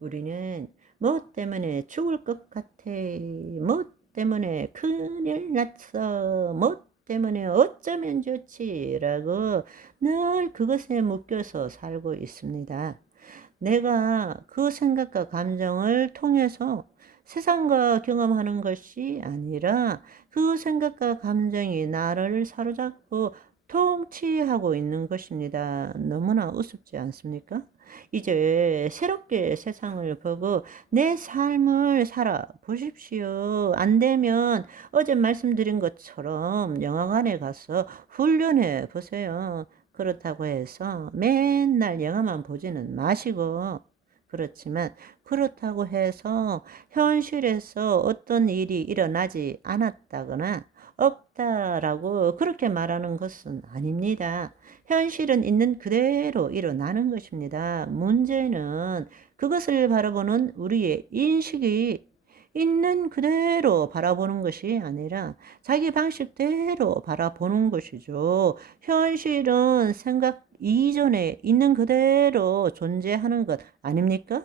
우리는 뭐 때문에 죽을 것 같아, 뭐 때문에 큰일 났어, 뭐 때문에 어쩌면 좋지라고 늘 그것에 묶여서 살고 있습니다. 내가 그 생각과 감정을 통해서 세상과 경험하는 것이 아니라 그 생각과 감정이 나를 사로잡고 통치하고 있는 것입니다. 너무나 우습지 않습니까? 이제 새롭게 세상을 보고 내 삶을 살아 보십시오. 안 되면 어제 말씀드린 것처럼 영화관에 가서 훈련해 보세요. 그렇다고 해서 맨날 영화만 보지는 마시고, 그렇지만 그렇다고 해서 현실에서 어떤 일이 일어나지 않았다거나 없다라고 그렇게 말하는 것은 아닙니다. 현실은 있는 그대로 일어나는 것입니다. 문제는 그것을 바라보는 우리의 인식이 있는 그대로 바라보는 것이 아니라 자기 방식대로 바라보는 것이죠. 현실은 생각 이전에 있는 그대로 존재하는 것 아닙니까?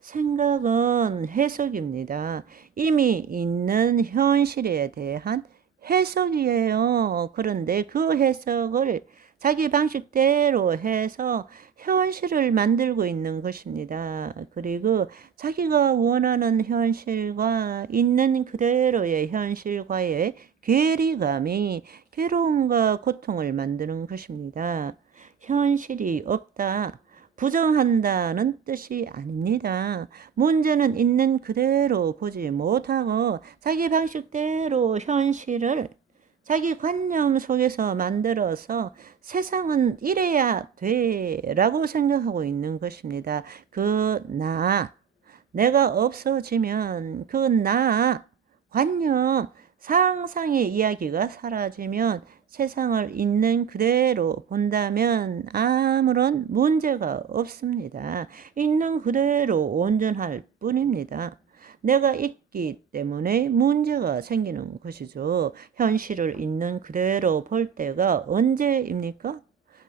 생각은 해석입니다. 이미 있는 현실에 대한 해석이에요. 그런데 그 해석을 자기 방식대로 해서 현실을 만들고 있는 것입니다. 그리고 자기가 원하는 현실과 있는 그대로의 현실과의 괴리감이 괴로움과 고통을 만드는 것입니다. 현실이 없다. 부정한다는 뜻이 아닙니다. 문제는 있는 그대로 보지 못하고 자기 방식대로 현실을 자기 관념 속에서 만들어서 세상은 이래야 돼 라고 생각하고 있는 것입니다. 내가 없어지면 관념, 상상의 이야기가 사라지면 세상을 있는 그대로 본다면 아무런 문제가 없습니다. 있는 그대로 온전할 뿐입니다. 내가 있기 때문에 문제가 생기는 것이죠. 현실을 있는 그대로 볼 때가 언제입니까?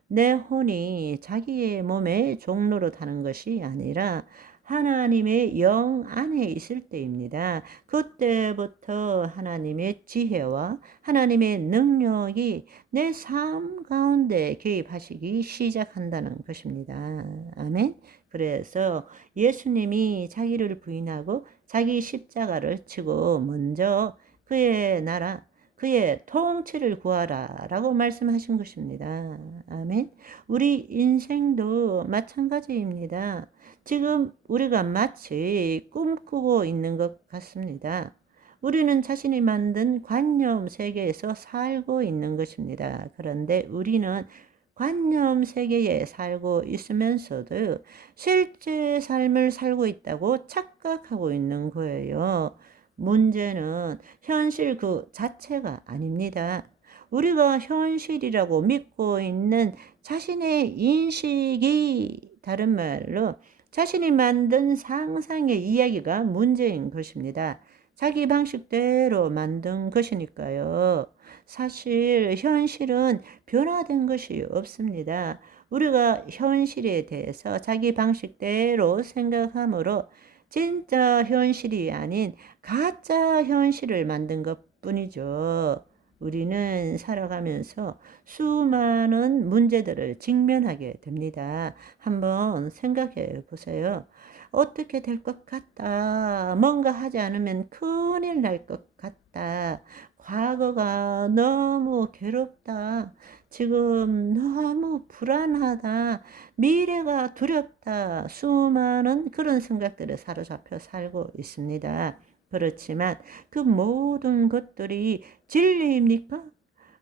내 혼이 자기의 몸의 종로로 타는 것이 아니라 하나님의 영 안에 있을 때입니다. 그때부터 하나님의 지혜와 하나님의 능력이 내 삶 가운데 개입하시기 시작한다는 것입니다. 아멘. 그래서 예수님이 자기를 부인하고 자기 십자가를 치고 먼저 그의 나라, 그의 통치를 구하라 라고 말씀하신 것입니다. 아멘. 우리 인생도 마찬가지입니다. 지금 우리가 마치 꿈꾸고 있는 것 같습니다. 우리는 자신이 만든 관념 세계에서 살고 있는 것입니다. 그런데 우리는 관념 세계에 살고 있으면서도 실제 삶을 살고 있다고 착각하고 있는 거예요. 문제는 현실 그 자체가 아닙니다. 우리가 현실이라고 믿고 있는 자신의 인식이, 다른 말로 자신이 만든 상상의 이야기가 문제인 것입니다. 자기 방식대로 만든 것이니까요. 사실 현실은 변화된 것이 없습니다. 우리가 현실에 대해서 자기 방식대로 생각하므로 진짜 현실이 아닌 가짜 현실을 만든 것 뿐이죠. 우리는 살아가면서 수많은 문제들을 직면하게 됩니다. 한번 생각해 보세요. 어떻게 될 것 같다. 뭔가 하지 않으면 큰일 날 것 같다. 과거가 너무 괴롭다. 지금 너무 불안하다. 미래가 두렵다. 수많은 그런 생각들에 사로잡혀 살고 있습니다. 그렇지만 그 모든 것들이 진리입니까?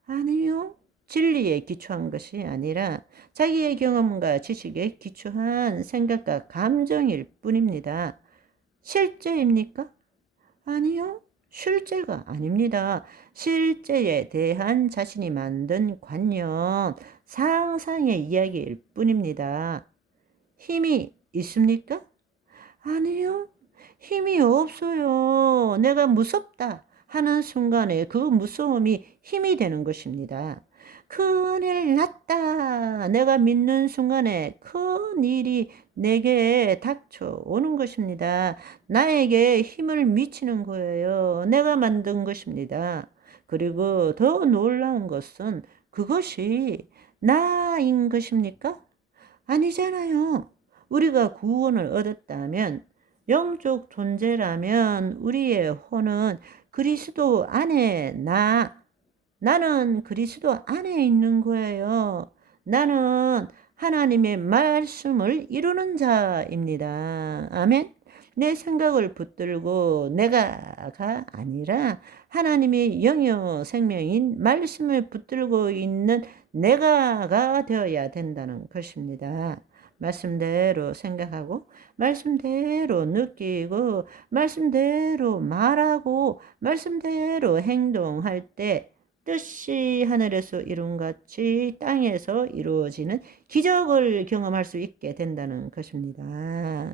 아니요. 진리에 기초한 것이 아니라 자기의 경험과 지식에 기초한 생각과 감정일 뿐입니다. 실제입니까? 아니요. 실제가 아닙니다. 실제에 대한 자신이 만든 관념, 상상의 이야기일 뿐입니다. 힘이 있습니까? 아니요. 힘이 없어요. 내가 무섭다 하는 순간에 그 무서움이 힘이 되는 것입니다. 큰일 났다. 내가 믿는 순간에 큰 일이 내게 닥쳐오는 것입니다. 나에게 힘을 미치는 거예요. 내가 만든 것입니다. 그리고 더 놀라운 것은 그것이 나인 것입니까? 아니잖아요. 우리가 구원을 얻었다면, 영적 존재라면 우리의 혼은 그리스도 안에 나는 그리스도 안에 있는 거예요. 나는 하나님의 말씀을 이루는 자입니다. 아멘. 내 생각을 붙들고 내가가 아니라 하나님의 영요 생명인 말씀을 붙들고 있는 내가가 되어야 된다는 것입니다. 말씀대로 생각하고 말씀대로 느끼고 말씀대로 말하고 말씀대로 행동할 때 뜻이 하늘에서 이룬같이 땅에서 이루어지는 기적을 경험할 수 있게 된다는 것입니다.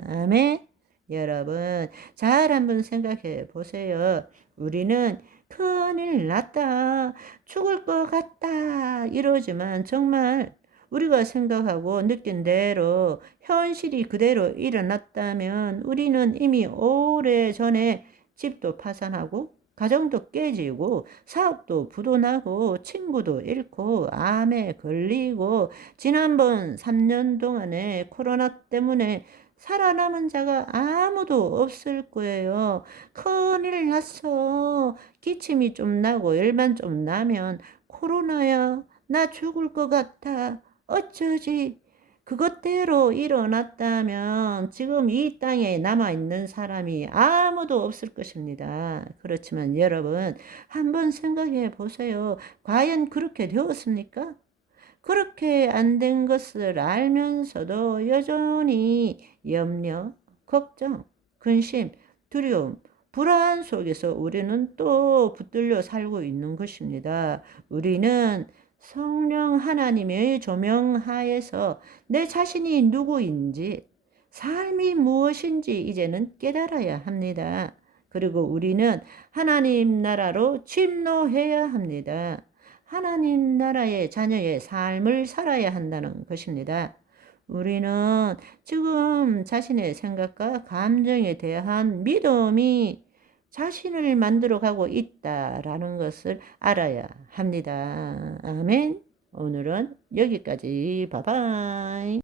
아멘. 여러분 잘 한번 생각해 보세요. 우리는 큰일 났다, 죽을 것 같다 이러지만 정말 우리가 생각하고 느낀 대로 현실이 그대로 일어났다면 우리는 이미 오래전에 집도 파산하고 가정도 깨지고 사업도 부도나고 친구도 잃고 암에 걸리고 지난번 3년 동안에 코로나 때문에 살아남은 자가 아무도 없을 거예요. 큰일 났어. 기침이 좀 나고 열만 좀 나면 코로나야. 나 죽을 것 같아. 어쩌지? 그것대로 일어났다면 지금 이 땅에 남아있는 사람이 아무도 없을 것입니다. 그렇지만 여러분, 한번 생각해 보세요. 과연 그렇게 되었습니까? 그렇게 안 된 것을 알면서도 여전히 염려, 걱정, 근심, 두려움, 불안 속에서 우리는 또 붙들려 살고 있는 것입니다. 우리는 성령 하나님의 조명 하에서 내 자신이 누구인지, 삶이 무엇인지 이제는 깨달아야 합니다. 그리고 우리는 하나님 나라로 침노해야 합니다. 하나님 나라의 자녀의 삶을 살아야 한다는 것입니다. 우리는 지금 자신의 생각과 감정에 대한 믿음이 자신을 만들어 가고 있다라는 것을 알아야 합니다. 아멘. 오늘은 여기까지. 바이바이.